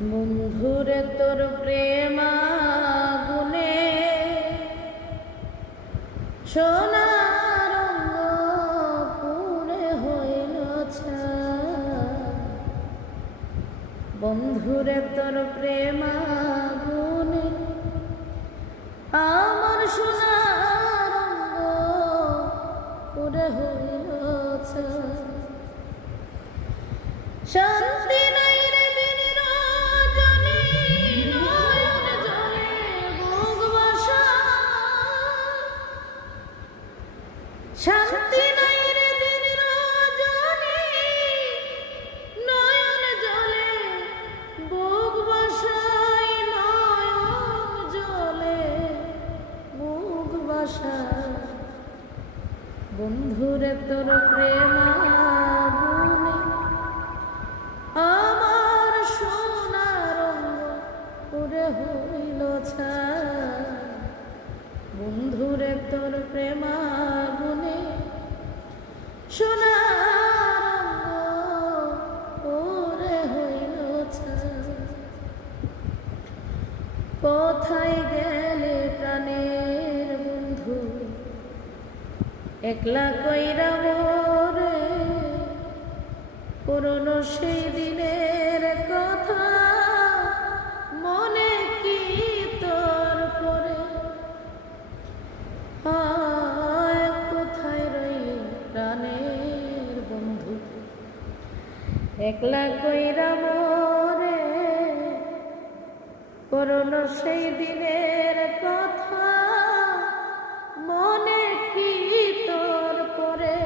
বন্ধুরে তোর প্রেম আগুনে সোনার অঙ্গ পুরে হইল ছাই। বন্ধুরে তোর প্রেম আগুনে আমার সোনার অঙ্গ পুরে হইল ছাই। শান্তি নাই রে দিন রজনী, নয়ন জলে বুক বাসায়। শান্তি নাই রে দিন রজনী, নয়ন জলে বুক বাসায়। নয়ন জলে বুক বাসায়। বন্ধুরে তোর প্রেম আগুনে আমার সোনার অঙ্গ পুরে হইল ছাই। বন্ধুরে তোর প্রেম আগুনে সোনার অঙ্গ পুরে হইল ছাই। কোথায় গেলে প্রাণের বন্ধু, একলা কইরা মোরে পুরনো সেই দিনের কথা মনে কি তোর পরে? কোথায় রইলি প্রাণের বন্ধু, একলা কইরা মোরে পুরনো সেই দিনের কথা মনে কি তোর পরে?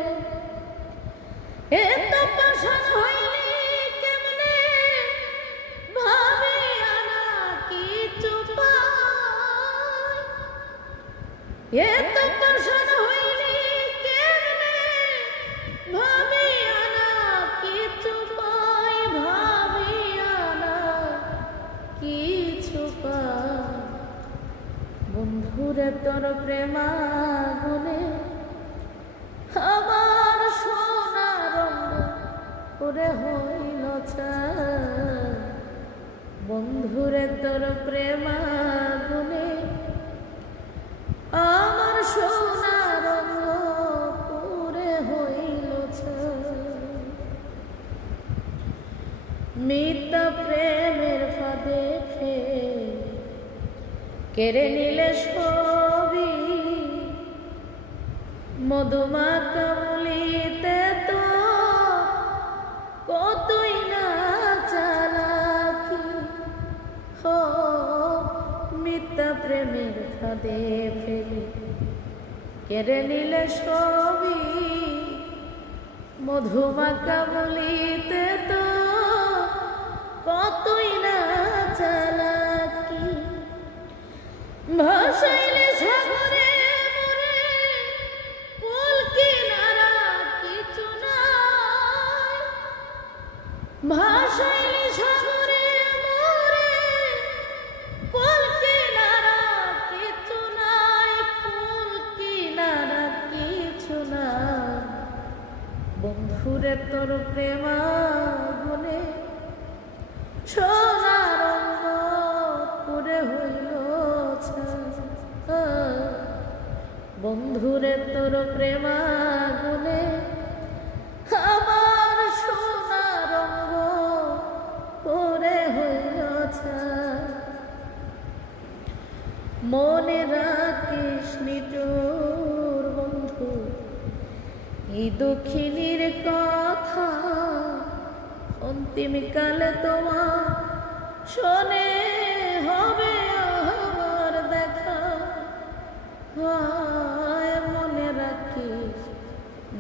এত পাশান হইলি কেমনে ভাবিয়া না কিছু পাই। এত পাশান হইলি কেমনে ভাবিয়া না কিছু পাই। ভাবিয়া না কিছু পাই। বন্ধুরে তোর প্রেম আগুনে আমার সোনার অঙ্গ পুরে হইল ছাই। বন্ধুরে তোর প্রেম আগুনে আমার সোনার অঙ্গ পুরে হইল ছাই। মিথ্যা প্রেমের ফাঁদে ফেলে কেড়ে নিলে ছবি, মধুমাখা মলিতে তো কতই না চালাকি। মিথ্যা প্রেমের ফাঁদে ফেলে কেড়ে নিলে ছবি, মধুমাখা মলিতে তো কতই না চালাকি। ভাসাইলে সাগরে মরে কুল কিনারা কিছু নাই। ভাসাইলে সাগরে মরে কুল কিনারা কিছু নাই। কুল কিনারা কিছু নাই। বন্ধুরে তোর প্রেম আগুনে সোনার অঙ্গ পুরে হইল ছাই। বন্ধুরে তোর প্রেম আগুনে আমার সোনার অঙ্গ পুরে হইল ছাই। মনে রাখিস নিটুর বন্ধু এই দক্ষিণীর কথা, অন্তিমকালে তোমার শোনে হবে আমার দেখা। মনে রাখিস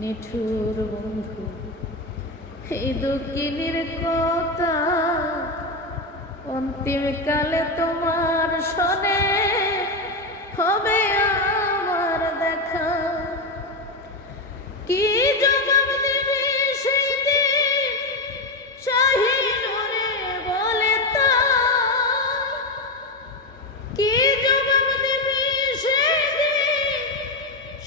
নিঠুর বন্ধু এই দক্ষিণীর কথা, অন্তিমকালে তোমার শোনে হবে আমার দেখা। কি জবাব দিবি সেই দিন শাহিনুরে বলে তাই? কি জবাব দিবি সেই দিন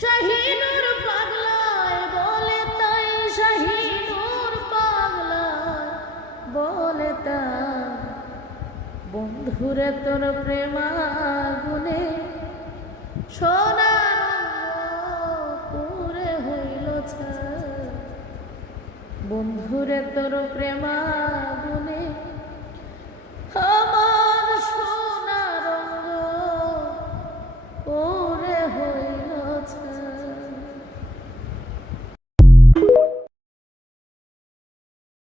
শাহিনুর পাগলায় বলে তাই? শাহিনুর পাগলায় বলে তাই। বন্ধুরে তোর প্রেমাগুনে সোনার পুরে হইল ছাই। বন্ধুরে তোর প্রেমা